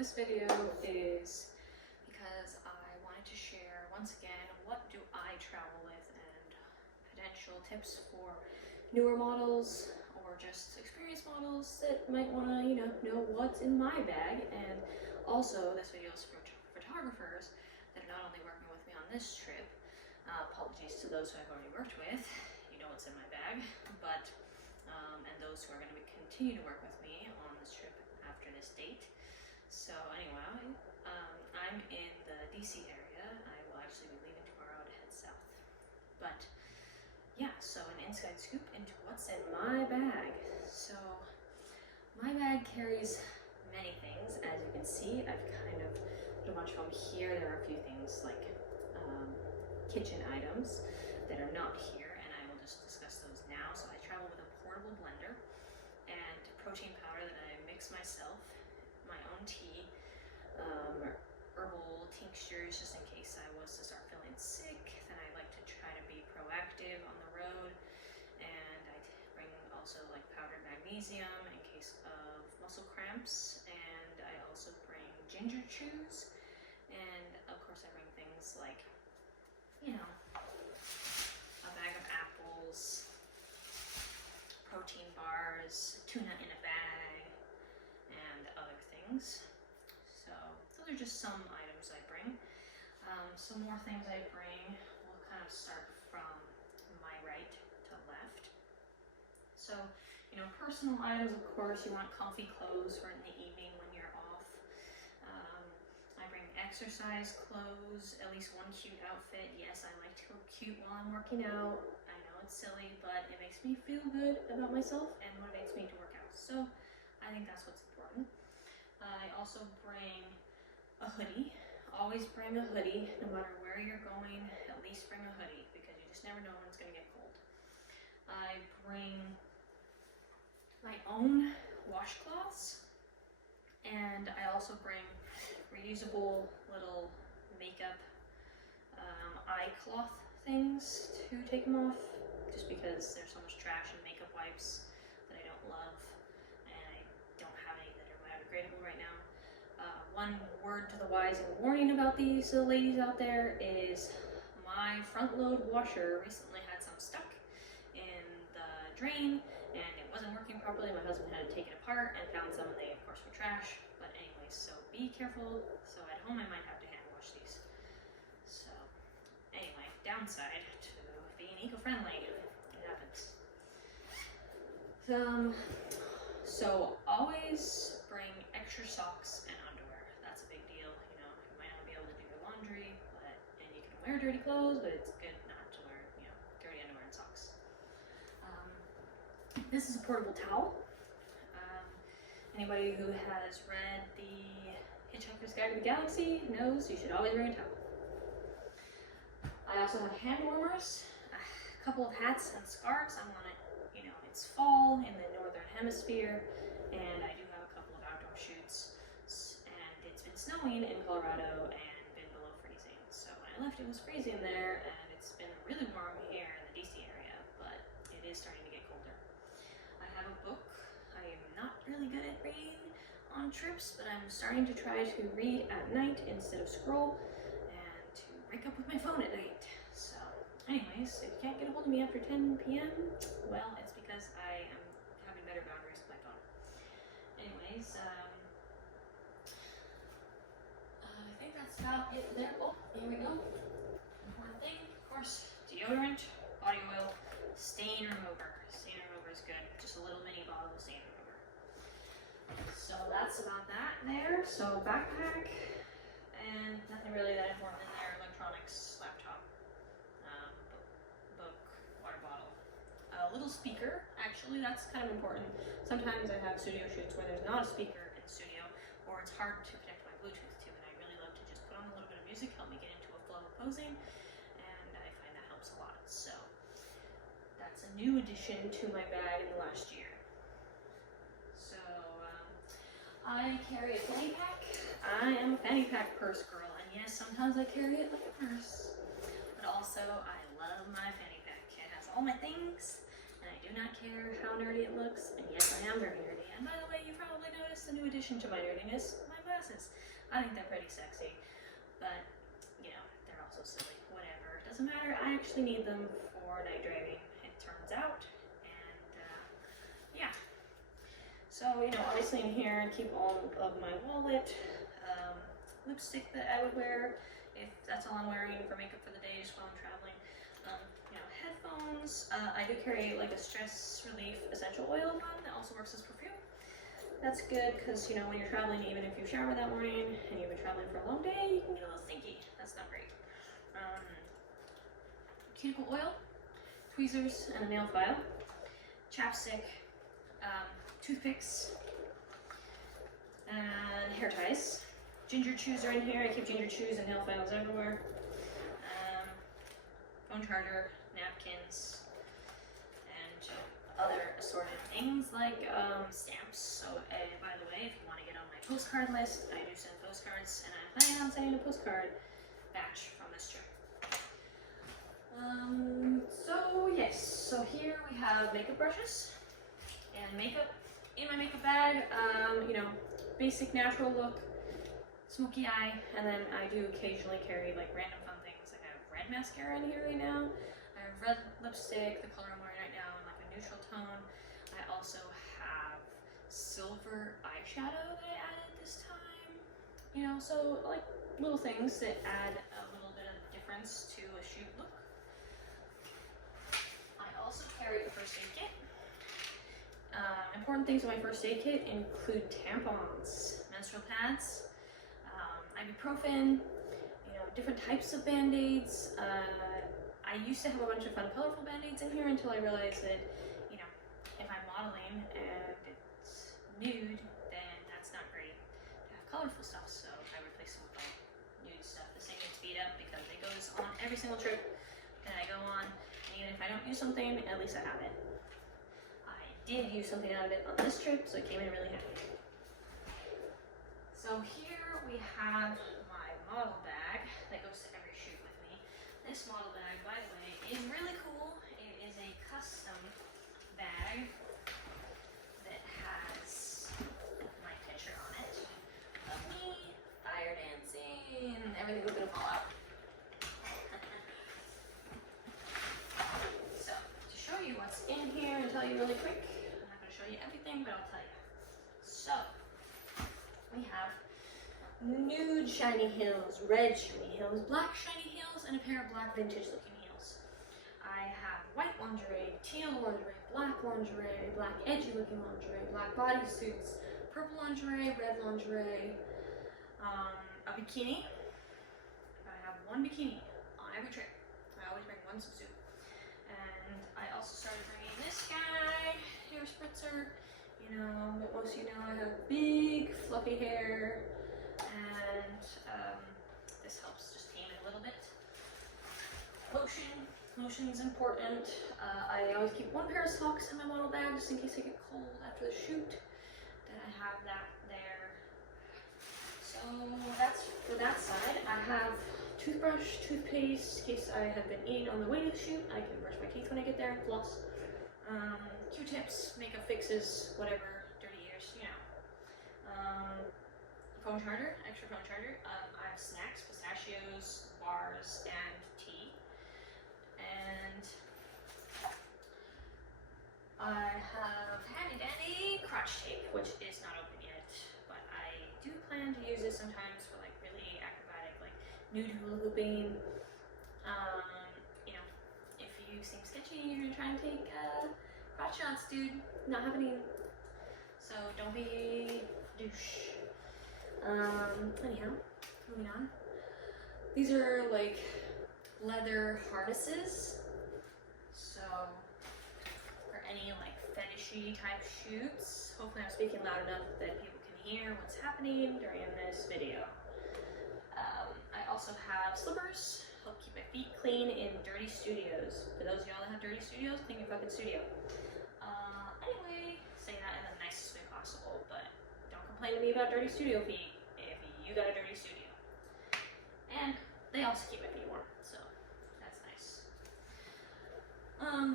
This video is because I wanted to share once again what do I travel with and potential tips for newer models or just experienced models that might want to know what's in my bag. And also this video is for photographers that are not only working with me on this trip, apologies to those who I've already worked with, you know what's in my bag, but and those who are going to continue to work with me on this trip after this date. So anyway, I'm in the DC area. I will actually be leaving tomorrow to head south. But yeah, so an inside scoop into what's in my bag. So my bag carries many things. As you can see, I've kind of put a bunch from here. There are a few things like kitchen items that are not here, and I will just discuss those now. So I travel with a portable blender and protein powder that I mix myself, my own tea, herbal tinctures just in case I was to start feeling sick. Then I like to try to be proactive on the road, and I bring also like powdered magnesium in case of muscle cramps, and I also bring ginger chews, and of course I bring things like a bag of apples, protein bars, tuna in a bag, and other things. So those are just some items I bring. Some more things I bring, we'll kind of start from my right to left. So, personal items, of course, you want comfy clothes for in the evening when you're off. I bring exercise clothes, at least one cute outfit. Yes, I like to look cute while I'm working out. I know it's silly, but it makes me feel good about myself and motivates me to work out. So I think that's what's important. I also bring a hoodie. Always bring a hoodie, no matter where you're going, at least bring a hoodie because you just never know when it's going to get cold. I bring my own washcloths, and I also bring reusable little makeup eye cloth things to take them off, just because there's so much trash and makeup wipes that I don't love, and I don't have any that are biodegradable right now. One word to the wise and warning about these ladies out there is my front load washer recently had some stuck in the drain and it wasn't working properly. My husband had to take it apart and found some, and they of course were trash. But anyways, so be careful. So at home I might have to hand wash these. So anyway, downside to being eco-friendly, it happens. So always bring extra socks and underwear. That's a big deal. You might not be able to do your laundry, and you can wear dirty clothes, but it's good not to wear, dirty underwear and socks. This is a portable towel. Anybody who has read the Hitchhiker's Guide to the Galaxy knows you should always bring a towel. I also have hand warmers, a couple of hats and scarves. I'm on it, it's fall in the northern hemisphere, and I do have a couple of outdoor shoots, and it's been snowing in Colorado and been below freezing. So when I left it was freezing there, and it's been really warm here in the DC area, but it is starting to get colder. I have a book. I am not really good at reading on trips, but I'm starting to try to read at night instead of scroll, and to break up with my phone at night. So anyways, if you can't get a hold of me after 10 p.m., well, it's because I am having better boundaries with my phone. Anyways, I think that's about it there. Oh, here we go. Important thing, of course, deodorant, body oil, stain remover. Stain remover is good. Just a little mini bottle of stain remover. So that's about that there. So backpack, and nothing really that important in there. Electronics, laptop, book, water bottle. A little speaker, actually, that's kind of important. Sometimes I have studio shoots where there's not a speaker in the studio, or it's hard to connect my Bluetooth to, and I really love to just put on a little bit of music, help me get into a flow of posing, and I find that helps a lot. So that's a new addition to my bag in the last year. So I carry a fanny pack. I am a fanny pack purse girl, and yes, sometimes I carry it like a purse, but also I love my fanny pack. It has all my things, and I do not care how nerdy it looks, and yes, I am very nerdy. And by the way, you probably noticed a new addition to my nerdiness, my bag. glasses. I think they're pretty sexy, but you know, they're also silly. Whatever, it doesn't matter. I actually need them for night driving, it turns out. And yeah. So, you know, obviously in here I keep all of my wallet, lipstick that I would wear if that's all I'm wearing for makeup for the day just while I'm traveling. You know, headphones. I do carry like a stress relief essential oil one that also works as perfume. That's good because, you know, when you're traveling, even if you shower that morning and you've been traveling for a long day, you can get a little stinky. That's not great. Cuticle oil, tweezers, and a nail file. Chapstick, toothpicks, and hair ties. Ginger chews are in here. I keep ginger chews and nail files everywhere. Phone charger, napkins, and other assorted things like stamps. So, by the way, if you want to get on my postcard list, I do send postcards, and I'm planning on sending a postcard batch from this trip. So yes, so here we have makeup brushes and makeup in my makeup bag. You know, basic natural look, smoky eye, and then I do occasionally carry like random fun things. Like I have red mascara in here right now. I have red lipstick, the color I'm wearing right now, in like a neutral tone. I also have silver eyeshadow that I added this time. You know, so like little things that add a little bit of difference to a shoot look. I also carry a first aid kit. Important things in my first aid kit include tampons, menstrual pads, ibuprofen, you know, different types of band-aids. I used to have a bunch of fun colorful band-aids in here until I realized that, you know, if I'm modeling and it's nude, then that's not great to have colorful stuff, so I replace them with like nude stuff. This thing gets beat up because it goes on every single trip that I go on, and even if I don't use something, at least I have it. I did use something out of it on this trip, so it came in really handy. So here we have my model bag that goes to every shoot with me. This model bag, by the way, is really cool. It is a custom bag that has my picture on it of me fire dancing. Everything's gonna fall out. So, to show you what's in here and tell you really quick, I'm not gonna show you everything, but I'll tell you. So, we have nude shiny heels, red shiny heels, black shiny heels, and a pair of black vintage looking heels. I have white lingerie, teal lingerie, black edgy looking lingerie, black bodysuits, purple lingerie, red lingerie, a bikini. I have one bikini on every trip. I always bring one swimsuit. And I also started bringing this guy, hair spritzer. You know, most of you know I have big fluffy hair, and this helps just tame it a little bit. Lotion is important. I always keep one pair of socks in my model bag just in case I get cold after the shoot. Then I have that there. So that's for that side. I have toothbrush, toothpaste, in case I have been eating on the way to the shoot. I can brush my teeth when I get there, floss. Q-tips, makeup fixes, whatever, dirty ears, you know. Phone charger, extra phone charger. I have snacks, pistachios, bars, and tea. And I have handy dandy crotch tape, which is not open yet, but I do plan to use it sometimes for like really acrobatic, like nude hula hooping. You know, if you seem sketchy, you're gonna try and take crotch shots, dude. Not happening. So don't be douche. Anyhow, moving on. These are like leather harnesses. So for any like fetishy type shoots, hopefully I'm speaking loud enough that people can hear what's happening during this video. I also have slippers, help keep my feet clean in dirty studios. For those of y'all that have dirty studios, clean your fucking studio. Anyway, say that in the nicest way possible, but don't complain to me about dirty studio feet if you got a dirty studio. And they also keep my feet warm, so that's nice.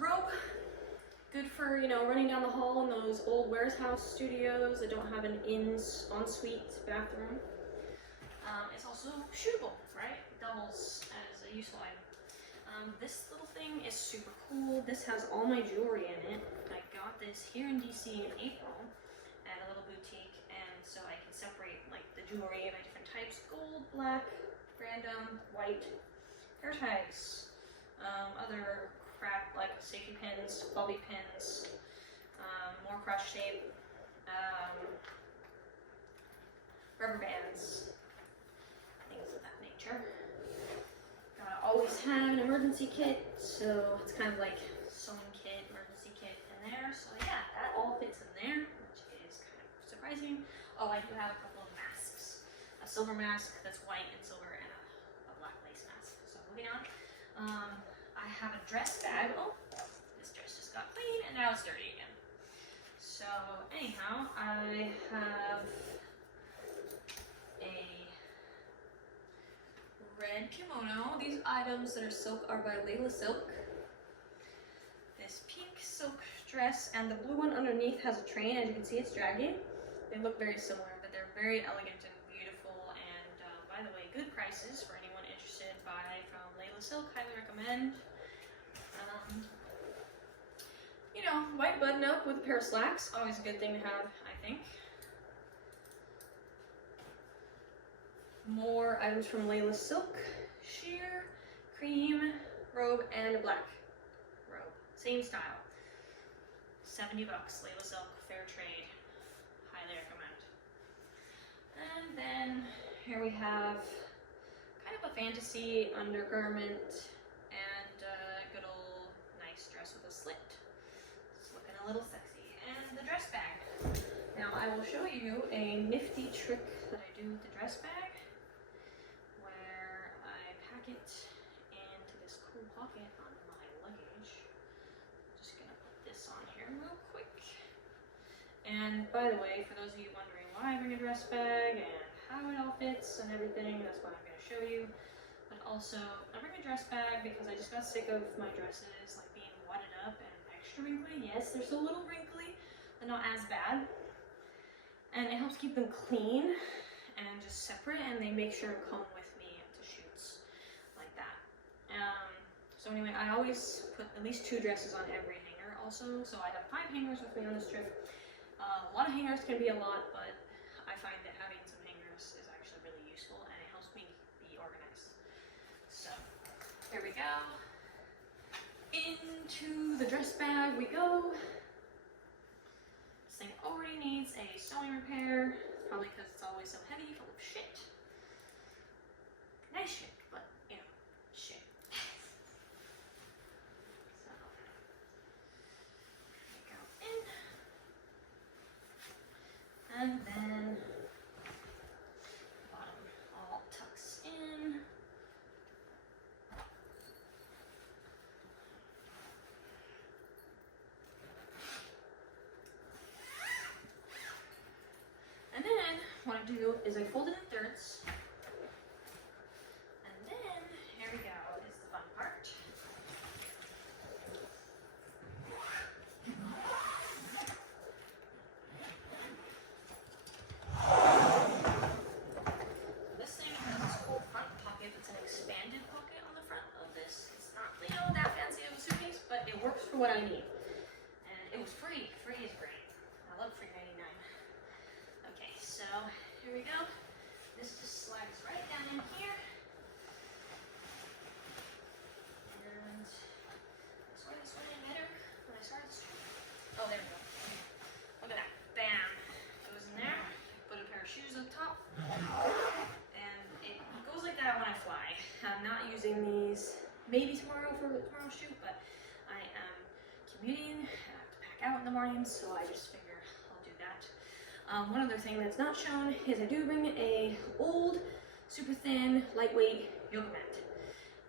Rope, Good for, you know, running down the hall in those old warehouse studios that don't have an ensuite bathroom. It's also shootable, right? Doubles as a useful item. This little thing is super cool. This has all my jewelry in it. I got this here in DC in April at a little boutique, and so I can separate like the jewelry by different types: gold, black, random, white, hair ties, other crap like safety pins, bobby pins, more cross shape, rubber bands, things of that nature. Gotta always have an emergency kit, so it's kind of like sewing kit, emergency kit in there. So yeah, that all fits in there, which is kind of surprising. Oh, I do have a couple of masks. A silver mask that's white and silver, and a black lace mask. So moving on. I have a dress bag. Oh, this dress just got clean and now it's dirty again. So anyhow, I have a red kimono. These items that are silk are by Layla Silk. This pink silk dress, and the blue one underneath has a train. As you can see, it's draggy. They look very similar, but they're very elegant and beautiful. And by the way, good prices for anyone interested. Buy from Layla Silk, highly recommend. You know, white button up with a pair of slacks, always a good thing to have, I think. More items from Layla Silk. Sheer, cream, robe, and a black robe. Same style. $70, Layla Silk, fair trade. Highly recommend. And then here we have kind of a fantasy undergarment and a good old nice dress with a slit. It's looking a little sexy. And the dress bag. Now I will show you a nifty trick that I do with the dress bag, where I pack it into this cool pocket on my luggage. I'm just gonna put this on here real quick. And by the way, for those of you wondering why I bring a dress bag and how it all fits and everything, that's what I'm gonna show you. But also, I bring a dress bag because I just got sick of my dresses like being wadded up and extra wrinkly. Yes, they're still a little wrinkly, but not as bad. And it helps keep them clean and just separate, and they make sure to come with me to shoots like that. So anyway, I always put at least 2 dresses on every hanger also. So I have 5 hangers with me on this trip. A lot of hangers can be a lot, but I find that having some hangers is actually really useful, and it helps me be organized. So here we go. Into the dress bag we go. This thing already needs a sewing repair, probably because it's always so heavy, full of shit. Nice shit, but you know, shit. So we go in, and then bottom all tucks in. And then what I do is I fold it in thirds, and then here we go is the fun part. So this thing has this whole front pocket. It's an expanded pocket on the front of this. It's not, you know, that fancy of a suitcase, but it works for what I need. And it was free. Free is great. I love free 99. Okay, so here we go. This just slides right down in here. And I swear this went in better when I started this trip. Oh, there we go. Look at that. Bam. Goes in there. Put a pair of shoes up top. And it goes like that when I fly. I'm not using these maybe tomorrow for the tomorrow shoot, but I am commuting. I have to pack out in the mornings, so I just figure I'll do that. One other thing that's not shown is I do bring a old, super thin, lightweight yoga mat.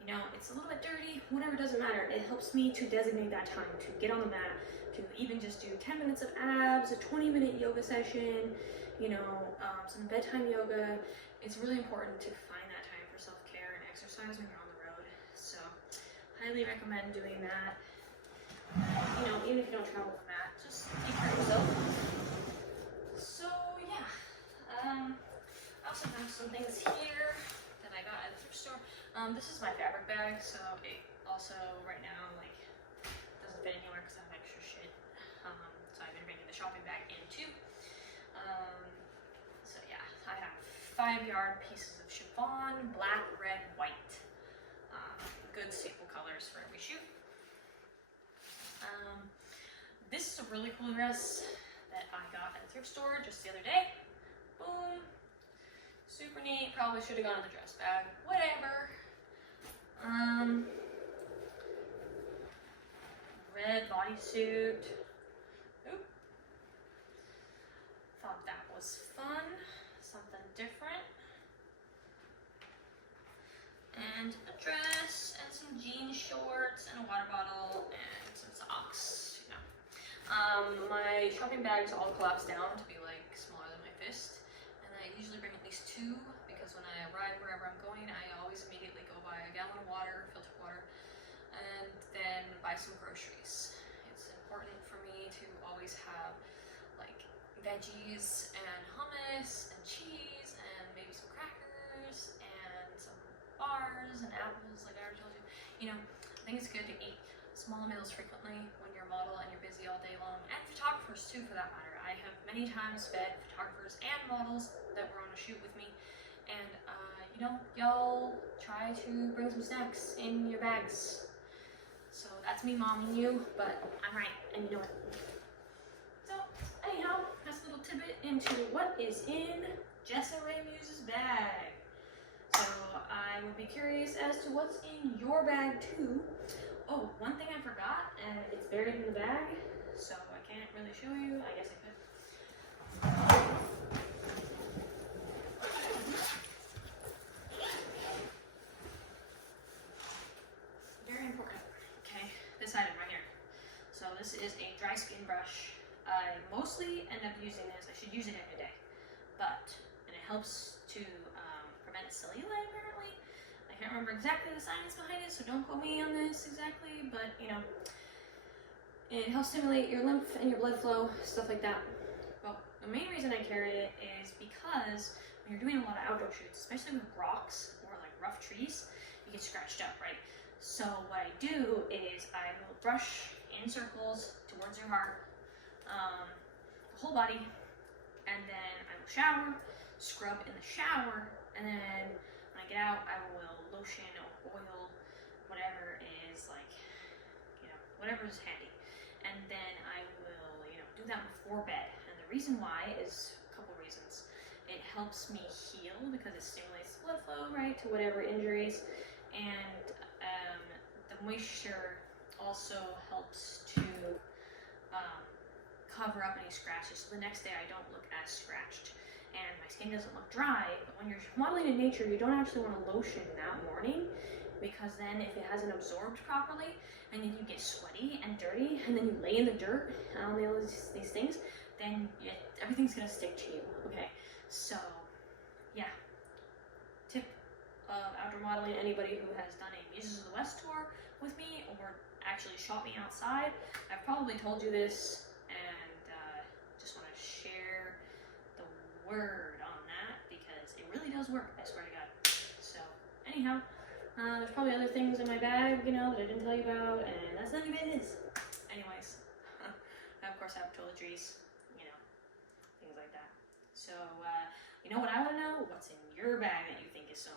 You know, it's a little bit dirty, whatever, doesn't matter. It helps me to designate that time to get on the mat, to even just do 10 minutes of abs, a 20-minute yoga session, you know, some bedtime yoga. It's really important to find that time for self-care and exercise when you're on the road. So, highly recommend doing that. You know, even if you don't travel with that, just take care of yourself. So yeah, I also have some things here that I got at the thrift store. This is my fabric bag, so it also right now like doesn't fit anywhere because I have extra shit. So I've been bringing the shopping bag in too. So yeah, I have 5-yard pieces of chiffon, black, red, white. Good staple colors for every shoe. This is a really cool dress that I got at the thrift store just the other day. Boom. Super neat. Probably should have gone in the dress bag. Whatever. Red bodysuit. Oop. Thought that was fun. Something different. And a dress and some jean shorts and a water bottle and some socks. You know. My shopping bags all collapse down to be like smaller than my fist, and I usually bring at least 2 because when I arrive wherever I'm going, I always immediately go buy a gallon of water, filtered water, and then buy some groceries. It's important for me to always have like veggies and hummus and cheese and maybe some crackers and some bars and apples, like I already told you. You know, I think it's good to eat small meals frequently when you're a model and you're busy all day long, and photographers too for that matter. I have many times fed photographers and models that were on a shoot with me, and you know, y'all try to bring some snacks in your bags. So that's me momming you, but I'm right, and you know it. So anyhow, that's a little tidbit into what is in Jessamine Muse's bag. So I would be curious as to what's in your bag too. Oh, one thing I forgot, and it's buried in the bag, so I can't really show you. I guess I could. Very important. Okay, this item right here. So this is a dry skin brush. I mostly end up using this. I should use it every day, and it helps to prevent cellulite apparently. I can't remember exactly the science behind it, so don't quote me on this exactly, but you know, it helps stimulate your lymph and your blood flow, stuff like that. Well, the main reason I carry it is because when you're doing a lot of outdoor shoots, especially with rocks or like rough trees, you get scratched up, right? So what I do is I will brush in circles towards your heart, the whole body, and then I will shower, scrub in the shower, and then when I get out, I will lotion or oil, whatever is like, you know, whatever is handy. And then I will, you know, do that before bed. And the reason why is a couple reasons. It helps me heal because it stimulates the blood flow, right, to whatever injuries. And the moisture also helps to cover up any scratches. So the next day I don't look as scratched. And my skin doesn't look dry, but when you're modeling in nature, you don't actually want to lotion that morning, because then if it hasn't absorbed properly, and then you get sweaty and dirty, and then you lay in the dirt and all these things, then everything's gonna stick to you. Okay, so yeah, tip of outdoor modeling, anybody who has done a Muses of the West tour with me or actually shot me outside, I've probably told you this, and just want to share the word on that because it really does work, I swear to God. So anyhow, there's probably other things in my bag, you know, that I didn't tell you about, and that's none of it is. Anyways, I of course have toiletries, you know, things like that. So you know what I want to know? What's in your bag that you think is so